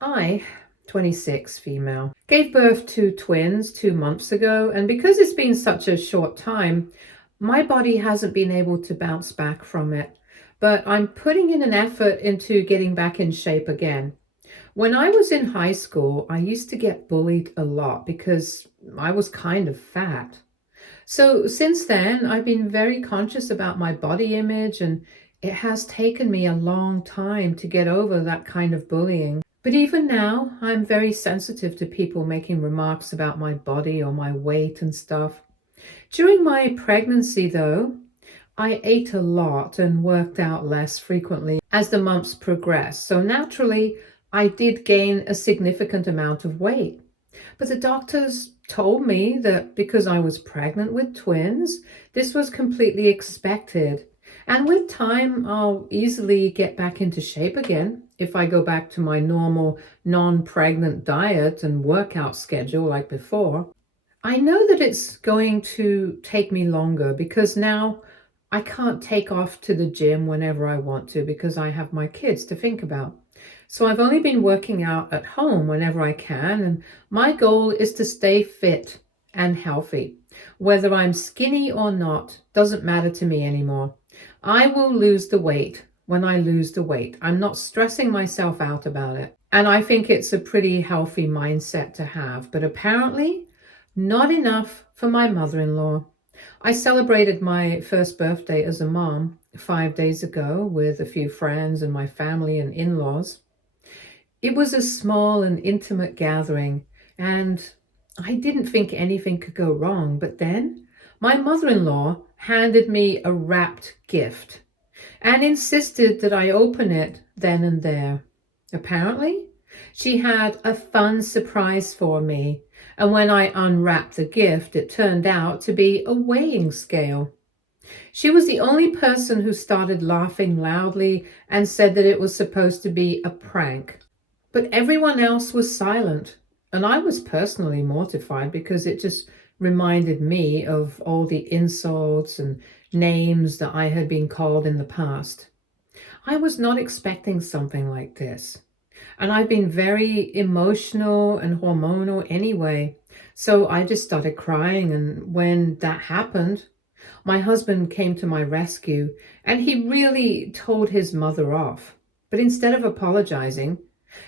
I, 26, female, gave birth to twins 2 months ago, and because it's been such a short time, my body hasn't been able to bounce back from it. But I'm putting in an effort into getting back in shape again. When I was in high school, I used to get bullied a lot because I was kind of fat. So since then, I've been very conscious about my body image, and it has taken me a long time to get over that kind of bullying. But even now, I'm very sensitive to people making remarks about my body or my weight and stuff. During my pregnancy, though, I ate a lot and worked out less frequently as the months progressed. So naturally, I did gain a significant amount of weight. But the doctors told me that because I was pregnant with twins, this was completely expected. And with time, I'll easily get back into shape again if I go back to my normal non-pregnant diet and workout schedule like before. I know that it's going to take me longer because now I can't take off to the gym whenever I want to because I have my kids to think about. So I've only been working out at home whenever I can, and my goal is to stay fit and healthy. Whether I'm skinny or not doesn't matter to me anymore. I will lose the weight when I lose the weight. I'm not stressing myself out about it. And I think it's a pretty healthy mindset to have, but apparently not enough for my mother-in-law. I celebrated my first birthday as a mom 5 days ago with a few friends and my family and in-laws. It was a small and intimate gathering, and I didn't think anything could go wrong. But then my mother-in-law handed me a wrapped gift and insisted that I open it then and there. Apparently, she had a fun surprise for me, and when I unwrapped the gift, it turned out to be a weighing scale. She was the only person who started laughing loudly and said that it was supposed to be a prank. But everyone else was silent, and I was personally mortified because it just reminded me of all the insults and names that I had been called in the past. I was not expecting something like this. And I've been very emotional and hormonal anyway. So I just started crying. And when that happened, my husband came to my rescue and he really told his mother off. But instead of apologizing,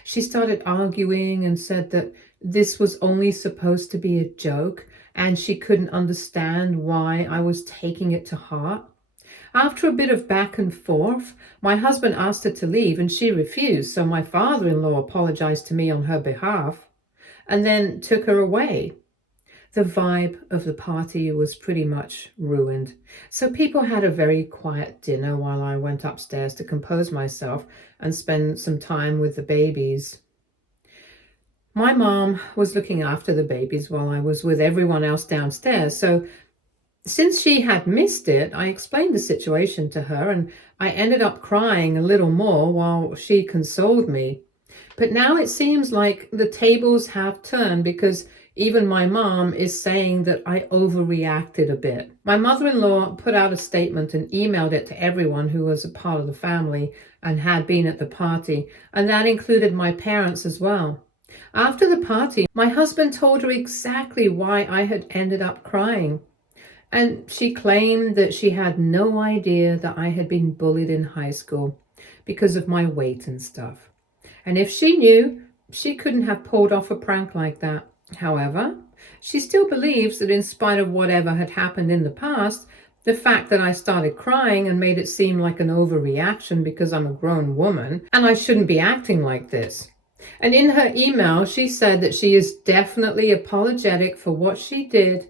she started arguing and said that this was only supposed to be a joke and she couldn't understand why I was taking it to heart. After a bit of back and forth, my husband asked her to leave and she refused, so my father-in-law apologized to me on her behalf and then took her away. The vibe of the party was pretty much ruined. So people had a very quiet dinner while I went upstairs to compose myself and spend some time with the babies. My mom was looking after the babies while I was with everyone else downstairs. So since she had missed it, I explained the situation to her and I ended up crying a little more while she consoled me. But now it seems like the tables have turned because even my mom is saying that I overreacted a bit. My mother-in-law put out a statement and emailed it to everyone who was a part of the family and had been at the party, and that included my parents as well. After the party, my husband told her exactly why I had ended up crying. And she claimed that she had no idea that I had been bullied in high school because of my weight and stuff. And if she knew, she couldn't have pulled off a prank like that. However, she still believes that in spite of whatever had happened in the past, the fact that I started crying and made it seem like an overreaction because I'm a grown woman and I shouldn't be acting like this. And in her email, she said that she is definitely apologetic for what she did,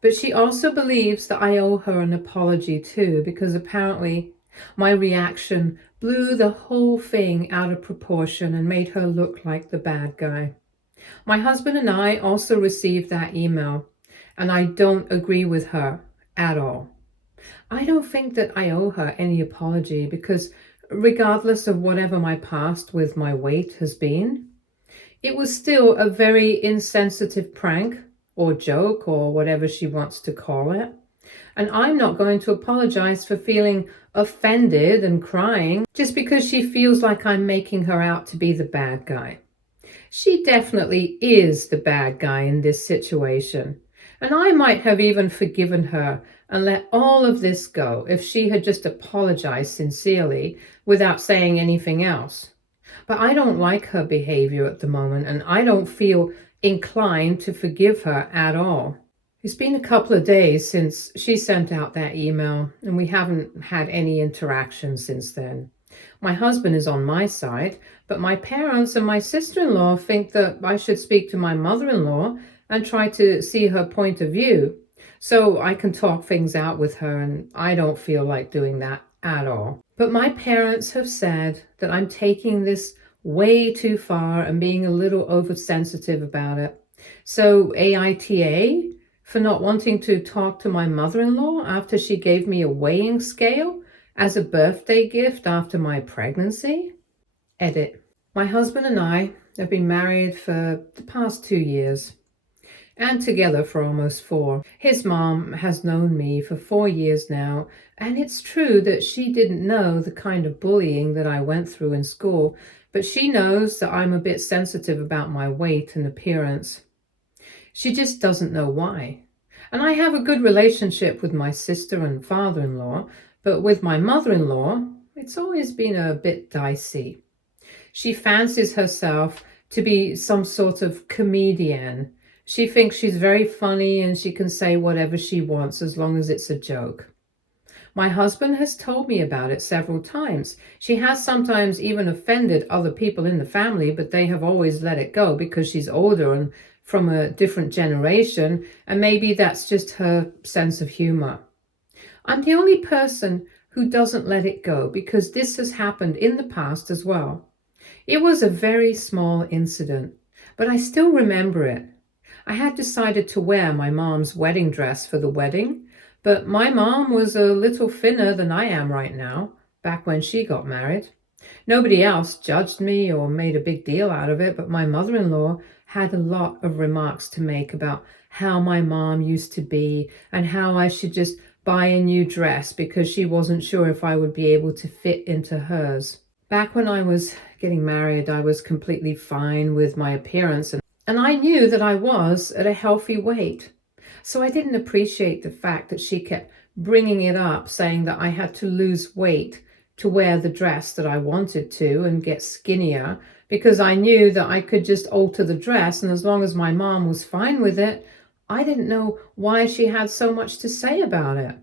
but she also believes that I owe her an apology too, because apparently my reaction blew the whole thing out of proportion and made her look like the bad guy. My husband and I also received that email, and I don't agree with her at all. I don't think that I owe her any apology because regardless of whatever my past with my weight has been, it was still a very insensitive prank or joke or whatever she wants to call it. And I'm not going to apologize for feeling offended and crying just because she feels like I'm making her out to be the bad guy. She definitely is the bad guy in this situation. And I might have even forgiven her and let all of this go if she had just apologized sincerely without saying anything else. But I don't like her behavior at the moment, and I don't feel inclined to forgive her at all. It's been a couple of days since she sent out that email, and we haven't had any interaction since then. My husband is on my side, but my parents and my sister-in-law think that I should speak to my mother-in-law and try to see her point of view so I can talk things out with her, and I don't feel like doing that at all. But my parents have said that I'm taking this way too far and being a little oversensitive about it. So AITA for not wanting to talk to my mother-in-law after she gave me a weighing scale as a birthday gift after my pregnancy? Edit. My husband and I have been married for the past 2 years and together for almost 4. His mom has known me for 4 years now, and it's true that she didn't know the kind of bullying that I went through in school, but she knows that I'm a bit sensitive about my weight and appearance. She just doesn't know why. And I have a good relationship with my sister and father-in-law, but with my mother-in-law, it's always been a bit dicey. She fancies herself to be some sort of comedian. She thinks she's very funny and she can say whatever she wants as long as it's a joke. My husband has told me about it several times. She has sometimes even offended other people in the family, but they have always let it go because she's older and from a different generation, and maybe that's just her sense of humor. I'm the only person who doesn't let it go because this has happened in the past as well. It was a very small incident, but I still remember it. I had decided to wear my mom's wedding dress for the wedding, but my mom was a little thinner than I am right now, back when she got married. Nobody else judged me or made a big deal out of it, but my mother-in-law had a lot of remarks to make about how my mom used to be and how I should just buy a new dress because she wasn't sure if I would be able to fit into hers. Back when I was getting married, I was completely fine with my appearance, and I knew that I was at a healthy weight. So I didn't appreciate the fact that she kept bringing it up, saying that I had to lose weight to wear the dress that I wanted to and get skinnier, because I knew that I could just alter the dress, and as long as my mom was fine with it, I didn't know why she had so much to say about it.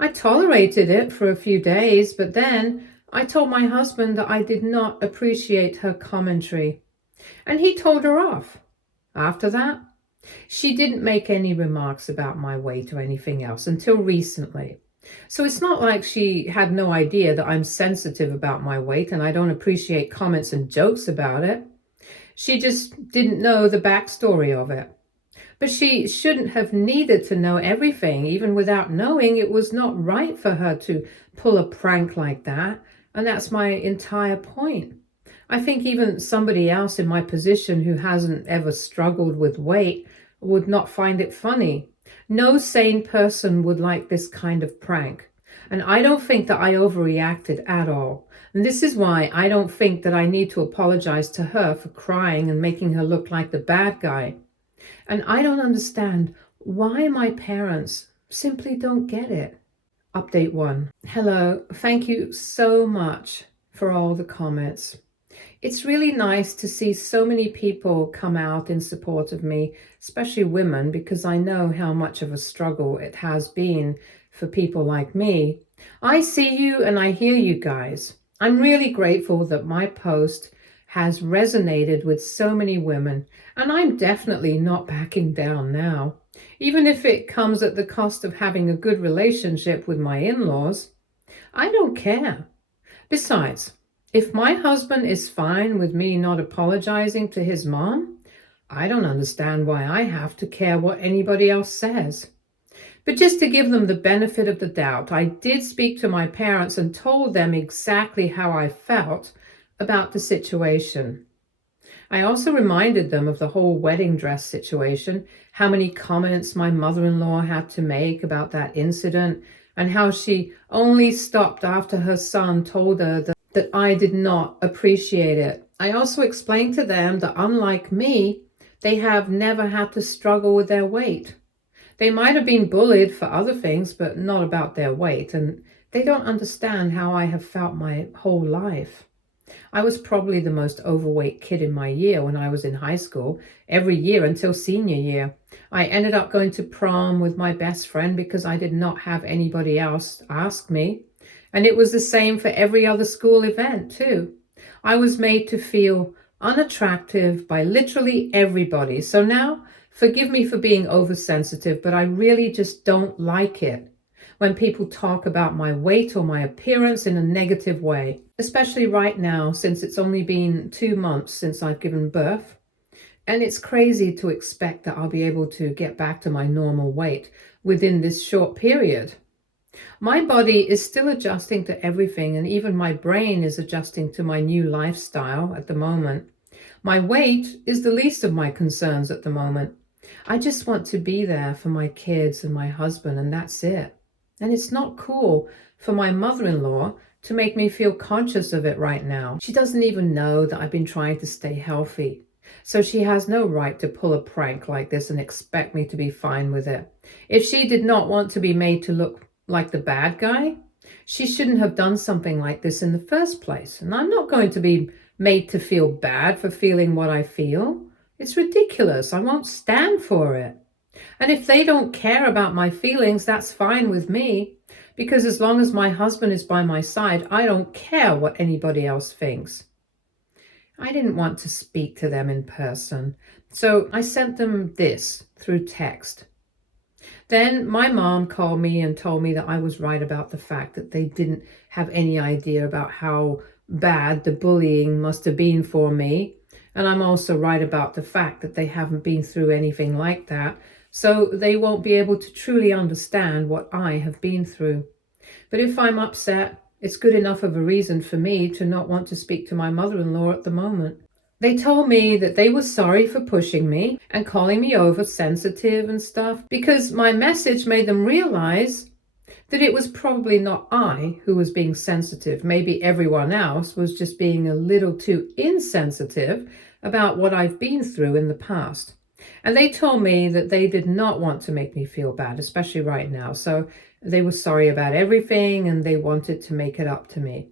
I tolerated it for a few days, but then I told my husband that I did not appreciate her commentary, and he told her off. After that, she didn't make any remarks about my weight or anything else until recently. So it's not like she had no idea that I'm sensitive about my weight and I don't appreciate comments and jokes about it. She just didn't know the backstory of it. But she shouldn't have needed to know everything. Even without knowing, it was not right for her to pull a prank like that. And that's my entire point. I think even somebody else in my position who hasn't ever struggled with weight would not find it funny. No sane person would like this kind of prank. And I don't think that I overreacted at all. And this is why I don't think that I need to apologize to her for crying and making her look like the bad guy. And I don't understand why my parents simply don't get it. Update 1. Hello, thank you so much for all the comments. It's really nice to see so many people come out in support of me, especially women, because I know how much of a struggle it has been for people like me. I see you and I hear you guys. I'm really grateful that my post has resonated with so many women, and I'm definitely not backing down now, even if it comes at the cost of having a good relationship with my in-laws. I don't care. Besides, if my husband is fine with me not apologizing to his mom, I don't understand why I have to care what anybody else says. But just to give them the benefit of the doubt, I did speak to my parents and told them exactly how I felt about the situation. I also reminded them of the whole wedding dress situation, how many comments my mother-in-law had to make about that incident, and how she only stopped after her son told her that I did not appreciate it. I also explained to them that unlike me, they have never had to struggle with their weight. They might have been bullied for other things, but not about their weight, and they don't understand how I have felt my whole life. I was probably the most overweight kid in my year when I was in high school, every year until senior year. I ended up going to prom with my best friend because I did not have anybody else ask me. And it was the same for every other school event, too. I was made to feel unattractive by literally everybody. So now, forgive me for being oversensitive, but I really just don't like it when people talk about my weight or my appearance in a negative way, especially right now since it's only been 2 months since I've given birth. And it's crazy to expect that I'll be able to get back to my normal weight within this short period. My body is still adjusting to everything, and even my brain is adjusting to my new lifestyle at the moment. My weight is the least of my concerns at the moment. I just want to be there for my kids and my husband, and that's it. And it's not cool for my mother-in-law to make me feel conscious of it right now. She doesn't even know that I've been trying to stay healthy. So she has no right to pull a prank like this and expect me to be fine with it. If she did not want to be made to look like the bad guy, she shouldn't have done something like this in the first place. And I'm not going to be made to feel bad for feeling what I feel. It's ridiculous. I won't stand for it. And if they don't care about my feelings, that's fine with me. Because as long as my husband is by my side, I don't care what anybody else thinks. I didn't want to speak to them in person, so I sent them this through text. Then my mom called me and told me that I was right about the fact that they didn't have any idea about how bad the bullying must have been for me. And I'm also right about the fact that they haven't been through anything like that, so they won't be able to truly understand what I have been through. But if I'm upset, it's good enough of a reason for me to not want to speak to my mother-in-law at the moment. They told me that they were sorry for pushing me and calling me oversensitive and stuff because my message made them realize that it was probably not I who was being sensitive. Maybe everyone else was just being a little too insensitive about what I've been through in the past. And they told me that they did not want to make me feel bad, especially right now. So they were sorry about everything and they wanted to make it up to me.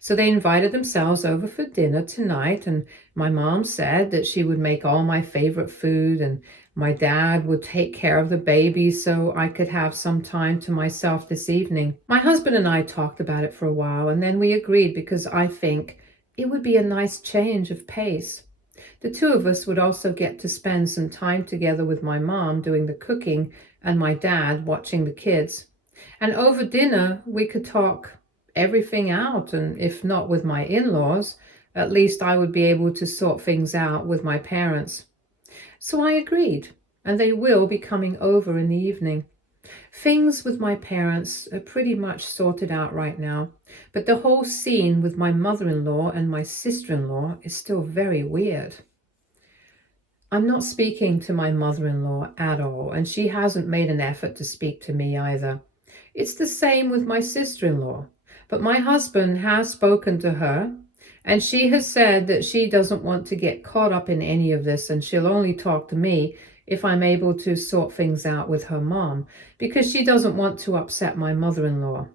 So they invited themselves over for dinner tonight, and my mom said that she would make all my favorite food, and my dad would take care of the baby so I could have some time to myself this evening. My husband and I talked about it for a while, and then we agreed because I think it would be a nice change of pace. The two of us would also get to spend some time together with my mom doing the cooking and my dad watching the kids. And over dinner, we could talk everything out, and if not with my in-laws, at least I would be able to sort things out with my parents. So I agreed, and they will be coming over in the evening. Things with my parents are pretty much sorted out right now, but the whole scene with my mother-in-law and my sister-in-law is still very weird. I'm not speaking to my mother-in-law at all, and she hasn't made an effort to speak to me either. It's the same with my sister-in-law. But my husband has spoken to her, and she has said that she doesn't want to get caught up in any of this, and she'll only talk to me if I'm able to sort things out with her mom, because she doesn't want to upset my mother-in-law.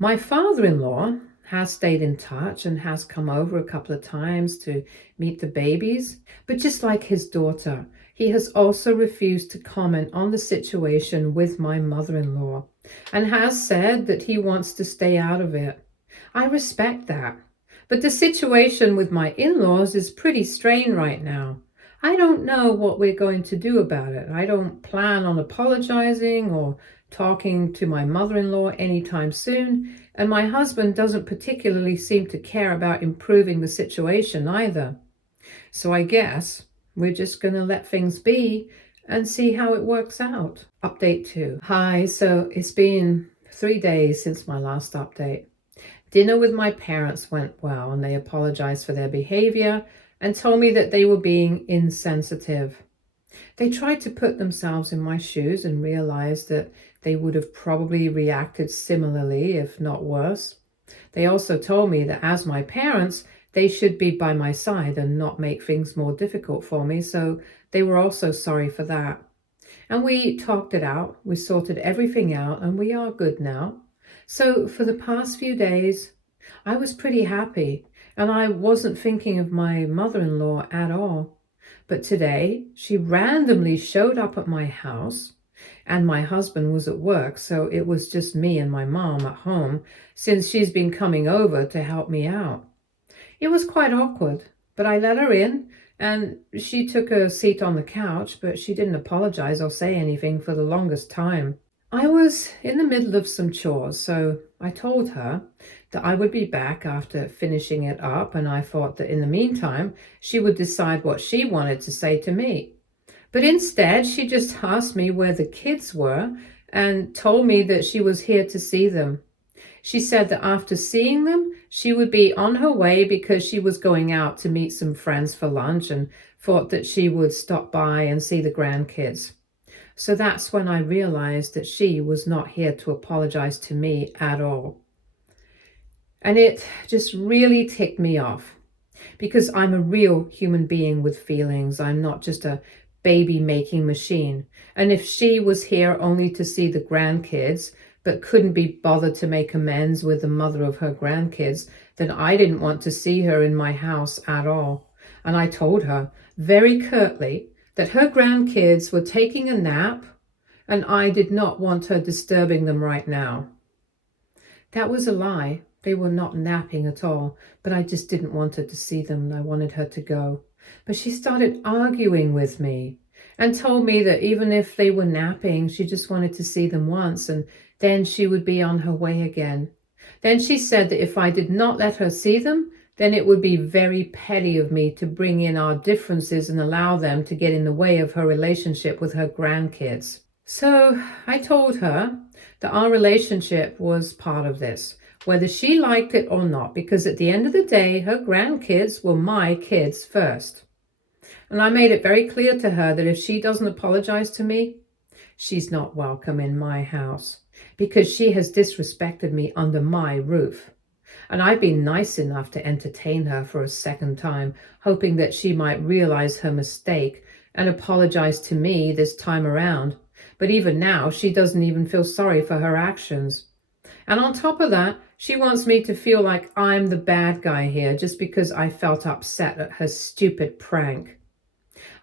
My father-in-law has stayed in touch and has come over a couple of times to meet the babies, but just like his daughter, he has also refused to comment on the situation with my mother-in-law and has said that he wants to stay out of it. I respect that, but the situation with my in-laws is pretty strained right now. I don't know what we're going to do about it. I don't plan on apologizing or talking to my mother-in-law anytime soon, and my husband doesn't particularly seem to care about improving the situation either. So I guess we're just going to let things be and see how it works out. Update 2. Hi, so it's been 3 days since my last update. Dinner with my parents went well, and they apologized for their behavior and told me that they were being insensitive. They tried to put themselves in my shoes and realized that they would have probably reacted similarly, if not worse. They also told me that as my parents, They should be by my side and not make things more difficult for me, so they were also sorry for that. And we talked it out, we sorted everything out, and we are good now. So for the past few days, I was pretty happy, and I wasn't thinking of my mother-in-law at all. But today, she randomly showed up at my house, and my husband was at work, so it was just me and my mom at home, since she's been coming over to help me out. It was quite awkward, but I let her in, and she took a seat on the couch, but she didn't apologize or say anything for the longest time. I was in the middle of some chores, so I told her that I would be back after finishing it up, and I thought that in the meantime, she would decide what she wanted to say to me. But instead, she just asked me where the kids were and told me that she was here to see them. She said that after seeing them, she would be on her way because she was going out to meet some friends for lunch and thought that she would stop by and see the grandkids. So that's when I realized that she was not here to apologize to me at all. And it just really ticked me off because I'm a real human being with feelings. I'm not just a baby-making machine. And if she was here only to see the grandkids, but couldn't be bothered to make amends with the mother of her grandkids, then I didn't want to see her in my house at all. And I told her very curtly that her grandkids were taking a nap and I did not want her disturbing them right now. That was a lie. They were not napping at all, but I just didn't want her to see them and I wanted her to go. But she started arguing with me and told me that even if they were napping, she just wanted to see them once and then she would be on her way again. Then she said that if I did not let her see them, then it would be very petty of me to bring in our differences and allow them to get in the way of her relationship with her grandkids. So I told her that our relationship was part of this, whether she liked it or not, because at the end of the day, her grandkids were my kids first. And I made it very clear to her that if she doesn't apologize to me, she's not welcome in my house because she has disrespected me under my roof. And I've been nice enough to entertain her for a second time, hoping that she might realize her mistake and apologize to me this time around. But even now, she doesn't even feel sorry for her actions. And on top of that, she wants me to feel like I'm the bad guy here just because I felt upset at her stupid prank.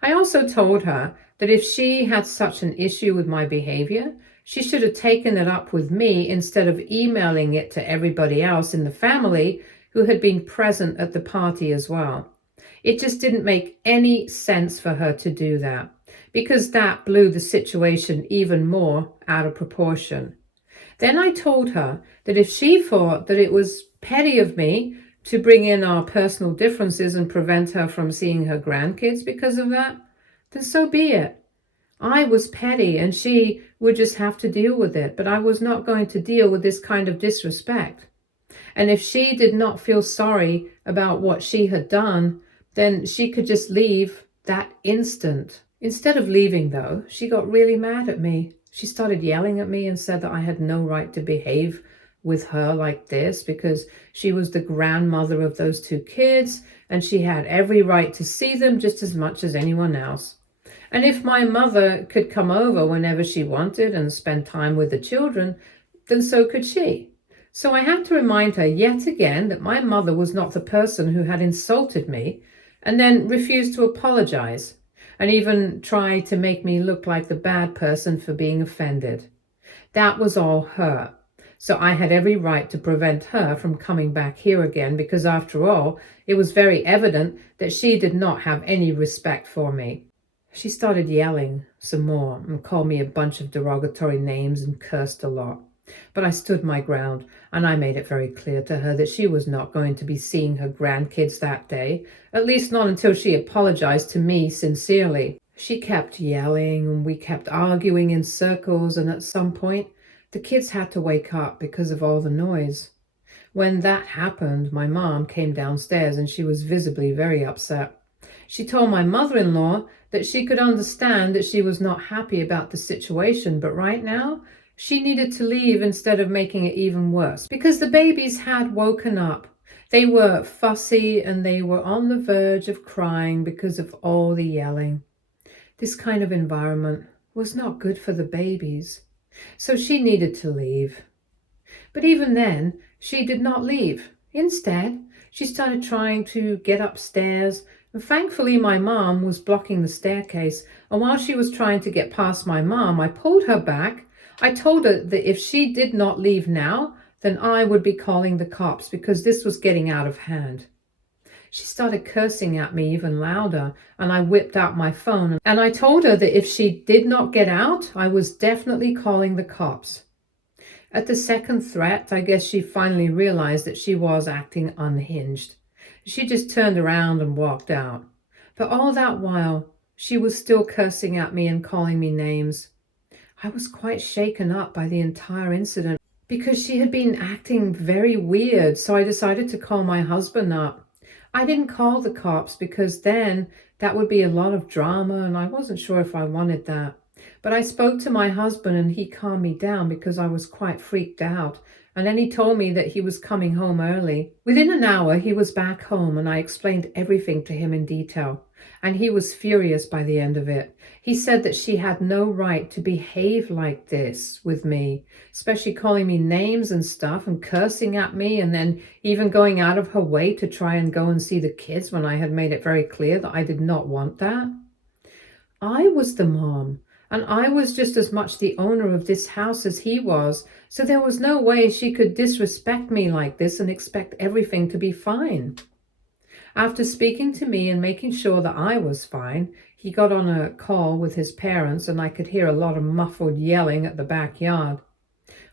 I also told her that if she had such an issue with my behavior, she should have taken it up with me instead of emailing it to everybody else in the family who had been present at the party as well. It just didn't make any sense for her to do that because that blew the situation even more out of proportion. Then I told her that if she thought that it was petty of me to bring in our personal differences and prevent her from seeing her grandkids because of that, then so be it. I was petty and she would just have to deal with it, but I was not going to deal with this kind of disrespect. And if she did not feel sorry about what she had done, then she could just leave that instant. Instead of leaving, though, she got really mad at me. She started yelling at me and said that I had no right to behave with her like this because she was the grandmother of those two kids and she had every right to see them just as much as anyone else. And if my mother could come over whenever she wanted and spend time with the children, then so could she. So I had to remind her yet again that my mother was not the person who had insulted me and then refused to apologize and even try to make me look like the bad person for being offended. That was all her. So I had every right to prevent her from coming back here again because after all, it was very evident that she did not have any respect for me. She started yelling some more and called me a bunch of derogatory names and cursed a lot. But I stood my ground and I made it very clear to her that she was not going to be seeing her grandkids that day, at least not until she apologized to me sincerely. She kept yelling and we kept arguing in circles, and at some point, the kids had to wake up because of all the noise. When that happened, my mom came downstairs and she was visibly very upset. She told my mother-in-law that she could understand that she was not happy about the situation, but right now, she needed to leave instead of making it even worse because the babies had woken up They were fussy and they were on the verge of crying because of all the yelling. This kind of environment was not good for the babies, so she needed to leave. But even then, she did not leave. Instead, she started trying to get upstairs, and thankfully my mom was blocking the staircase, and while she was trying to get past my mom, I pulled her back. I told her that if she did not leave now, then I would be calling the cops because this was getting out of hand. She started cursing at me even louder, and I whipped out my phone, and I told her that if she did not get out, I was definitely calling the cops. At the second threat, I guess she finally realized that she was acting unhinged. She just turned around and walked out. But all that while, she was still cursing at me and calling me names. I was quite shaken up by the entire incident because she had been acting very weird, so I decided to call my husband up. I didn't call the cops because then that would be a lot of drama and I wasn't sure if I wanted that. But I spoke to my husband and he calmed me down because I was quite freaked out. And then he told me that he was coming home early. Within an hour, he was back home and I explained everything to him in detail. And he was furious by the end of it. He said that she had no right to behave like this with me, especially calling me names and stuff and cursing at me and then even going out of her way to try and go and see the kids when I had made it very clear that I did not want that. I was the mom. And I was just as much the owner of this house as he was, so there was no way she could disrespect me like this and expect everything to be fine. After speaking to me and making sure that I was fine, he got on a call with his parents and I could hear a lot of muffled yelling at the backyard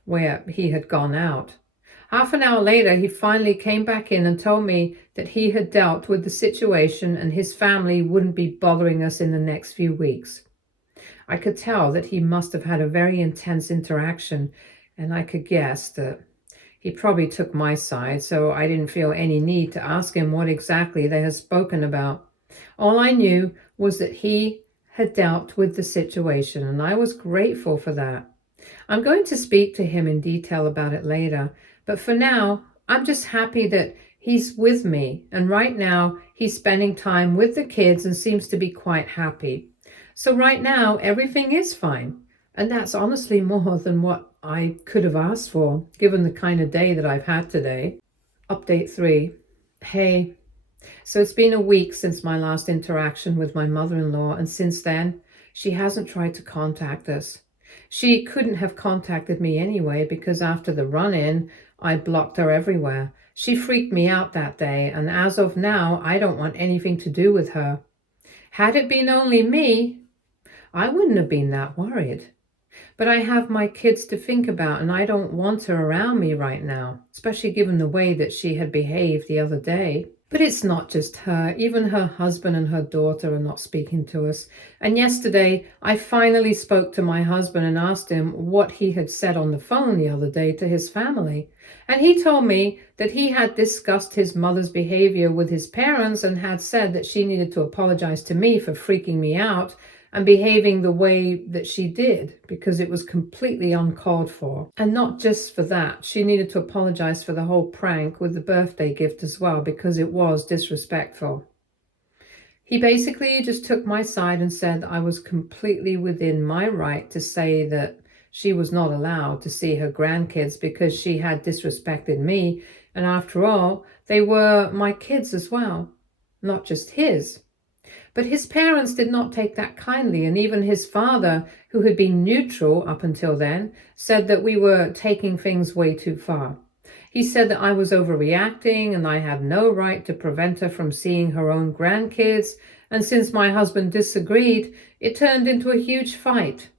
where he had gone out. Half an hour later, he finally came back in and told me that he had dealt with the situation and his family wouldn't be bothering us in the next few weeks. I could tell that he must have had a very intense interaction, and I could guess that he probably took my side, so I didn't feel any need to ask him what exactly they had spoken about. All I knew was that he had dealt with the situation, and I was grateful for that. I'm going to speak to him in detail about it later, but for now, I'm just happy that he's with me, and right now he's spending time with the kids and seems to be quite happy. So right now, everything is fine. And that's honestly more than what I could have asked for, given the kind of day that I've had today. Update 3. Hey, so it's been a week since my last interaction with my mother-in-law, and since then, she hasn't tried to contact us. She couldn't have contacted me anyway, because after the run-in, I blocked her everywhere. She freaked me out that day, and as of now, I don't want anything to do with her. Had it been only me, I wouldn't have been that worried. But I have my kids to think about and I don't want her around me right now, especially given the way that she had behaved the other day. But it's not just her. Even her husband and her daughter are not speaking to us. And yesterday, I finally spoke to my husband and asked him what he had said on the phone the other day to his family. And he told me that he had discussed his mother's behavior with his parents and had said that she needed to apologize to me for freaking me out and behaving the way that she did because it was completely uncalled for. And not just for that, she needed to apologize for the whole prank with the birthday gift as well because it was disrespectful. He basically just took my side and said I was completely within my right to say that she was not allowed to see her grandkids because she had disrespected me, and after all, they were my kids as well, not just his. But his parents did not take that kindly, and even his father, who had been neutral up until then, said that we were taking things way too far. He said that I was overreacting and I had no right to prevent her from seeing her own grandkids, and since my husband disagreed, it turned into a huge fight.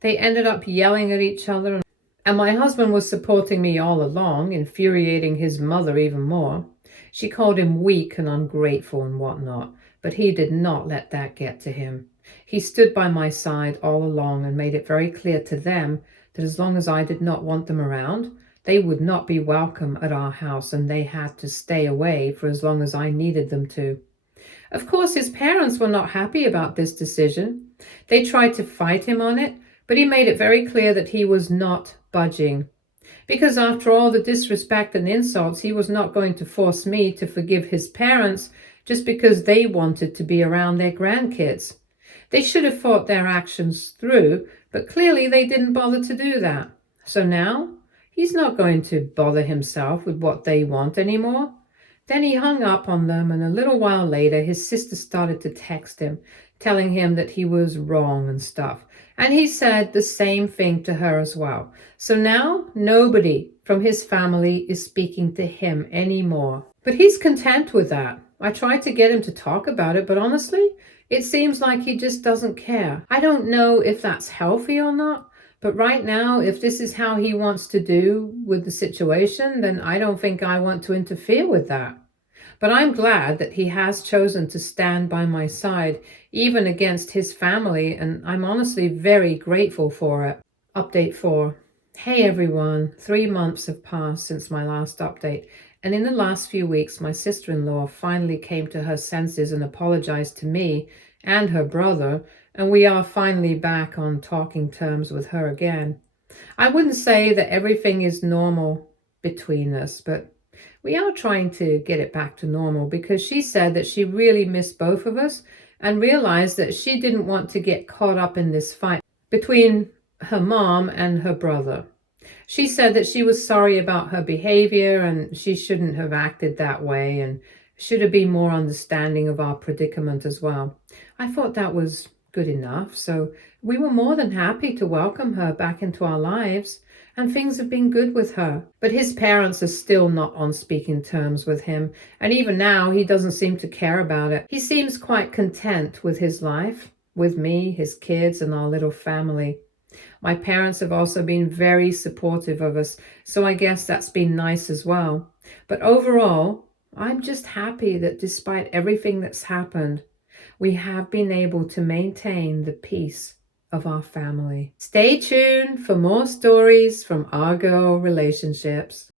They ended up yelling at each other, and my husband was supporting me all along, infuriating his mother even more. She called him weak and ungrateful and whatnot. But he did not let that get to him. He stood by my side all along and made it very clear to them that as long as I did not want them around, they would not be welcome at our house and they had to stay away for as long as I needed them to. Of course, his parents were not happy about this decision. They tried to fight him on it, but he made it very clear that he was not budging. Because after all the disrespect and insults, he was not going to force me to forgive his parents just because they wanted to be around their grandkids. They should have thought their actions through, but clearly they didn't bother to do that. So now he's not going to bother himself with what they want anymore. Then he hung up on them, and a little while later his sister started to text him, telling him that he was wrong and stuff. And he said the same thing to her as well. So now nobody from his family is speaking to him anymore. But he's content with that. I tried to get him to talk about it, but honestly, it seems like he just doesn't care. I don't know if that's healthy or not, but right now, if this is how he wants to do with the situation, then I don't think I want to interfere with that. But I'm glad that he has chosen to stand by my side, even against his family, and I'm honestly very grateful for it. Update 4. Hey everyone, 3 months have passed since my last update, and in the last few weeks, my sister-in-law finally came to her senses and apologized to me and her brother, and we are finally back on talking terms with her again. I wouldn't say that everything is normal between us, but we are trying to get it back to normal because she said that she really missed both of us and realized that she didn't want to get caught up in this fight between her mom and her brother. She said that she was sorry about her behavior and she shouldn't have acted that way and should have been more understanding of our predicament as well. I thought that was good enough, so we were more than happy to welcome her back into our lives, and things have been good with her. But his parents are still not on speaking terms with him, and even now he doesn't seem to care about it. He seems quite content with his life, with me, his kids, and our little family. My parents have also been very supportive of us, so I guess that's been nice as well. But overall, I'm just happy that despite everything that's happened, we have been able to maintain the peace of our family. Stay tuned for more stories from our girl relationships.